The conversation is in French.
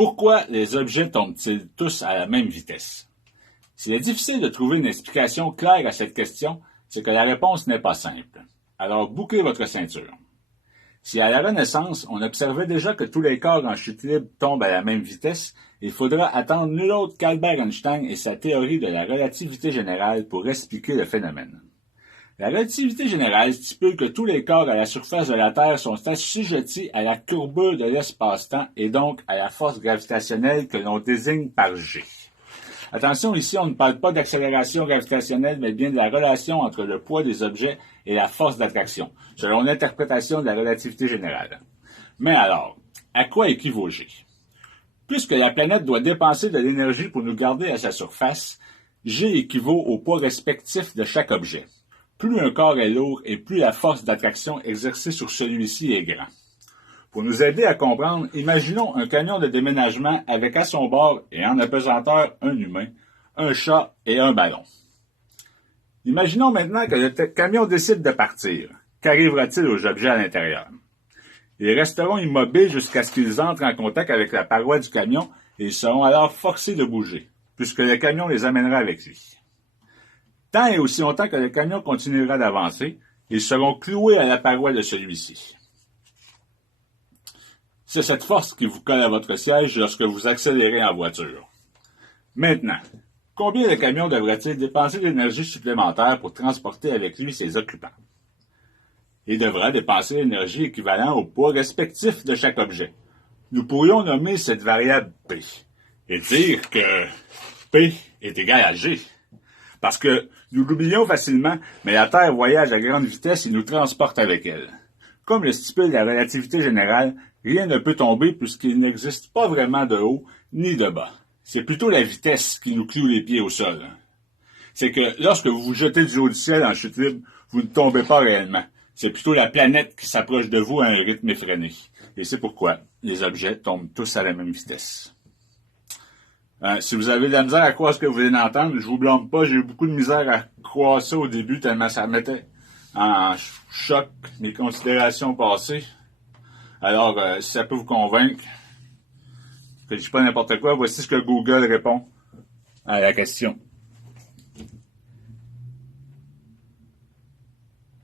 Pourquoi les objets tombent-ils tous à la même vitesse? S'il est difficile de trouver une explication claire à cette question, c'est que la réponse n'est pas simple. Alors bouclez votre ceinture. Si à la Renaissance, on observait déjà que tous les corps en chute libre tombent à la même vitesse, il faudra attendre nul autre qu'Albert Einstein et sa théorie de la relativité générale pour expliquer le phénomène. La relativité générale stipule que tous les corps à la surface de la Terre sont assujettis à la courbure de l'espace-temps et donc à la force gravitationnelle que l'on désigne par G. Attention, ici, on ne parle pas d'accélération gravitationnelle, mais bien de la relation entre le poids des objets et la force d'attraction, selon l'interprétation de la relativité générale. Mais alors, à quoi équivaut G? Puisque la planète doit dépenser de l'énergie pour nous garder à sa surface, G équivaut au poids respectif de chaque objet. Plus un corps est lourd et plus la force d'attraction exercée sur celui-ci est grande. Pour nous aider à comprendre, imaginons un camion de déménagement avec à son bord et en apesanteur un humain, un chat et un ballon. Imaginons maintenant que le camion décide de partir. Qu'arrivera-t-il aux objets à l'intérieur? Ils resteront immobiles jusqu'à ce qu'ils entrent en contact avec la paroi du camion et ils seront alors forcés de bouger, puisque le camion les amènera avec lui. Tant et aussi longtemps que le camion continuera d'avancer, ils seront cloués à la paroi de celui-ci. C'est cette force qui vous colle à votre siège lorsque vous accélérez en voiture. Maintenant, combien le camion devrait-il dépenser d'énergie supplémentaire pour transporter avec lui ses occupants? Il devra dépenser l'énergie équivalente au poids respectif de chaque objet. Nous pourrions nommer cette variable P et dire que P est égal à G. Parce que nous l'oublions facilement, mais la Terre voyage à grande vitesse et nous transporte avec elle. Comme le stipule la relativité générale, rien ne peut tomber puisqu'il n'existe pas vraiment de haut ni de bas. C'est plutôt la vitesse qui nous cloue les pieds au sol. C'est que lorsque vous vous jetez du haut du ciel en chute libre, vous ne tombez pas réellement. C'est plutôt la planète qui s'approche de vous à un rythme effréné. Et c'est pourquoi les objets tombent tous à la même vitesse. Si vous avez de la misère à croire ce que vous venez d'entendre, je vous blâme pas, j'ai eu beaucoup de misère à croire ça au début tellement ça mettait en choc mes considérations passées. Alors, si ça peut vous convaincre que je dis pas n'importe quoi, voici ce que Google répond à la question.